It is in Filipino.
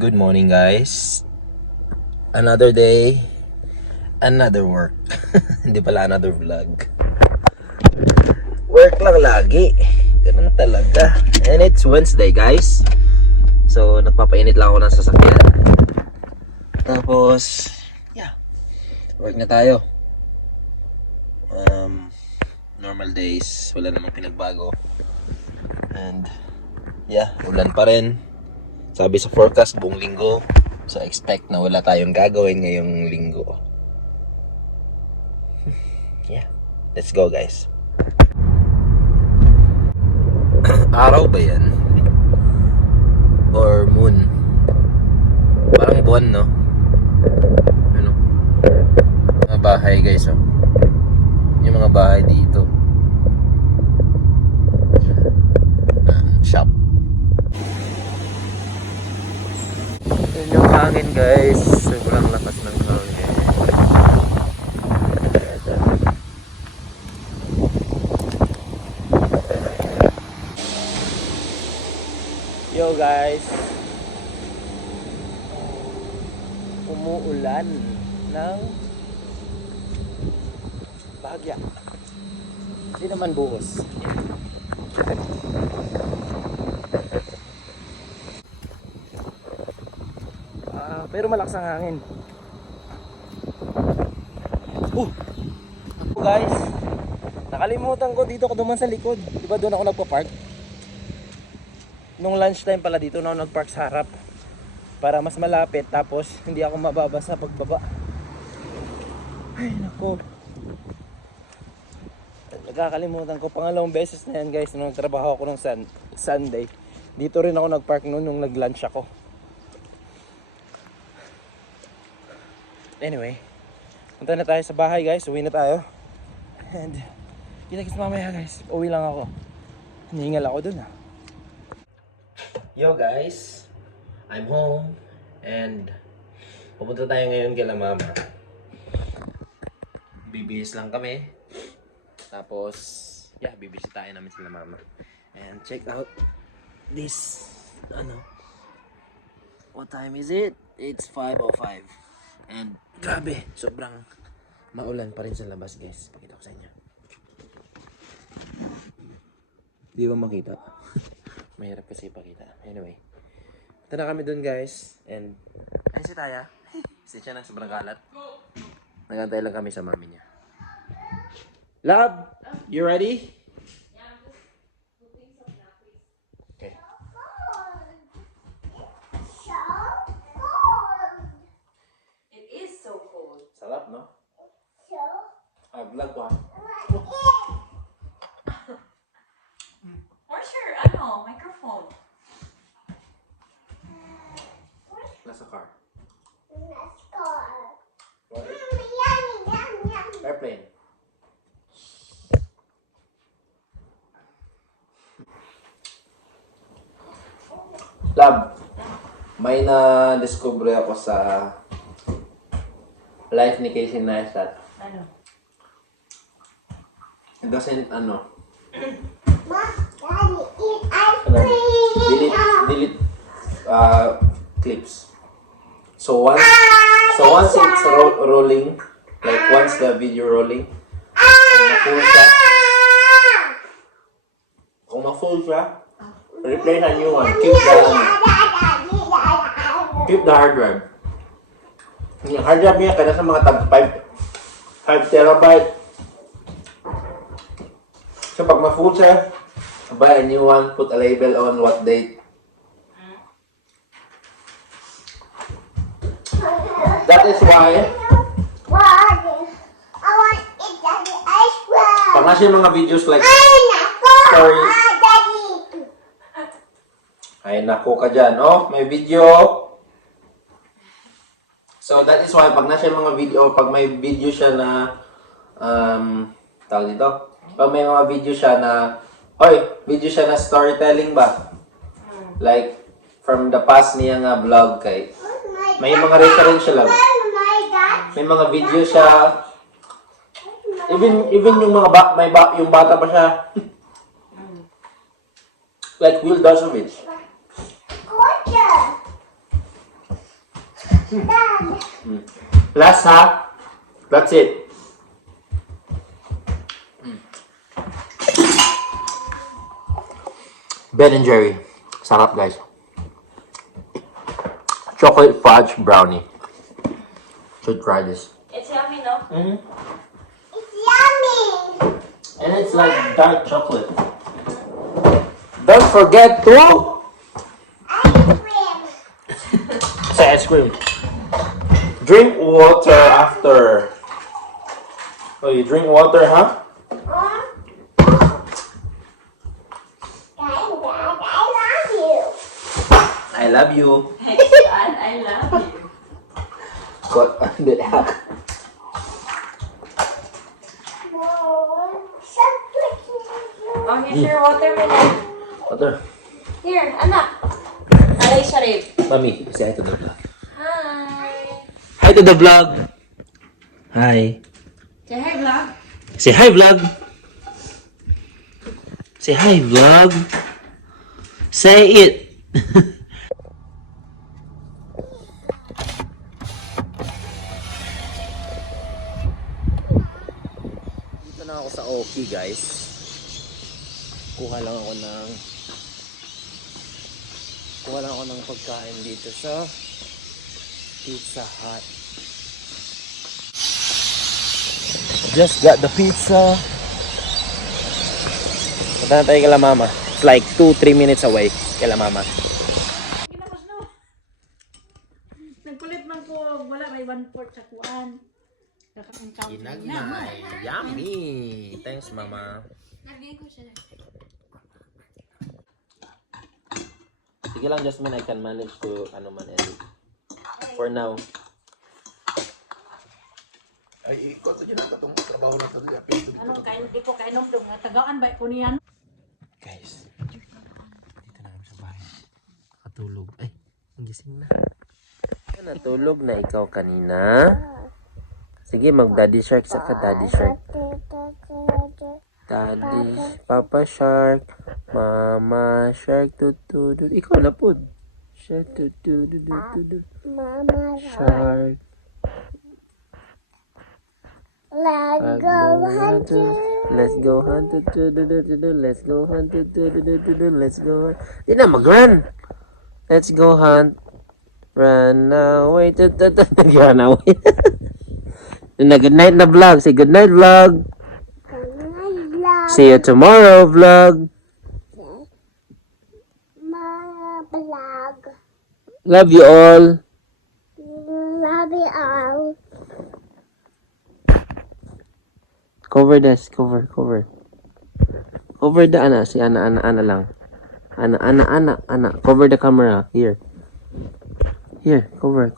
Good morning, guys. Another day, another work. Hindi pala another vlog. Work lang lagi. Ganun talaga. And it's Wednesday, guys. So, nagpapainit lang ako ng sasakyan. Tapos, yeah. Work na tayo. Normal days. Wala namang pinagbago. And, yeah, ulan pa rin. Sabi sa forecast buong linggo. So expect na wala tayong gagawin ngayong linggo. Yeah. Let's go, guys. Araw ba yan? Or moon? Parang buwan, no? Ano? Mga bahay, guys, oh. Yung mga bahay dito. Shop. Yun yung hangin, guys. Sobrang lakas ng hangin. Yo, guys. Umuulan ng bahagya. Hindi naman buhos. Pero malakas ang hangin. Guys, nakalimutan ko, dito ako duman sa likod. Diba doon ako nagpa-park? Nung lunchtime pala dito na ako nag-park sa harap para mas malapit, tapos hindi ako mababasa pagbaba. Ay nako, nagkakalimutan ko. Pangalawang beses na yan, guys, nung nagtrabaho ako ng Sunday. Dito rin ako nag-park noon nung nag-lunch ako. Anyway, punta na tayo sa bahay, guys. Uwi na tayo. And kita-kits mamaya, guys. Uwi lang ako. Hinihingal ako dun, ah. Yo, guys. I'm home. And pupunta tayo ngayon kila mama. Bibihis lang kami. Tapos, yeah, bibisitahin namin sila mama. And check out this, what time is it? It's 5:05. And grabe, sobrang maulan pa rin sa labas, guys. Pakita ko sa inyo. Di ba makita? Mahirap kasi ipakita. Anyway, punta na kami dun, guys. And ayun si Taya. Siya na, sobrang kalat. Nagantay lang kami sa mami niya. Love, you ready? Okay. Sarap, no? Vlog ko, ha? Where's your, microphone? Nasa car. What? Airplane. Love, may na-discover ako sa life ni Casey Neistat. Ano? It doesn't, delete clips. So once it's rolling, like once the video rolling, kung ma-full siya, replace a new one. Keep the hard drive. Yung hard drive niya kaya sa mga tag 5 terabyte. So pag ma-full siya, buy a new one, put a label on what date. That is why pag nasa yung mga videos like story. Ay nako ka dyan, oh, may video. So that is why pag nasa yung mga video, pag may video siya na tawag dito, pag may mga video siya na video siya na storytelling ba, like from the past niya nga vlog, kay may mga reference siya lang, may mga video siya, even yung mga yung bata pa siya, like Will Dasovich. Last ha? That's it. Ben and Jerry. Sarap, guys. Chocolate fudge brownie. Should try this. It's yummy, no? Mm-hmm. It's yummy. And it's like dark chocolate. Don't forget to Ice cream. say ice cream. Drink water after. Oh, you drink water, huh? Dad, I love you. I love you. Thanks, Dad. I love you. Got under the hat. Oh, here's your watermelon. Water. Here, anak. Alay, Sharif. Mami, say hi to the vlog. Hi. Hi to the vlog. Hi. Say hi, vlog. Say hi, vlog. Say hi, vlog. Say it. Dito na ako sa Oki, guys. Kuha lang ako ng pagkain dito sa Pizza Hut. Just got the pizza. Punta na tayo kala mama. It's like 2-3 minutes away kala mama. Ginamos no. Nagkulit man ko, wala may 1/4 sa kuan. Kaka-encounter na. Ginagnay. Yummy. Thanks mama. Sige lang Jasmine, I can manage to edit. For now. Ay, ikot na dyan ang katong trabaho lang sa dyan. Facebook. Ano kain di ko kainom dong tagaan ba ko niyan. Guys, dito na kami sa bahay. Nakatulog. Ay, nagising na. Natulog na ikaw kanina. Sige, mag-daddy shark saka daddy shark. Daddy, Papa Shark, Mama Shark, tutudu. Ikaw na po. Shark, tutudu. Mama, Shark. let's go hunting. Let's go hunt. Let's go hunt. Let's go hunt. Di na mag-run. Let's go hunt. Run away. Run away. Good night na vlog. Say good night vlog. See you tomorrow vlog. My blog. Love you all. Love you all. Cover this. Cover. Cover the ana. Si ana lang. Ana. Cover the camera. Here. Cover.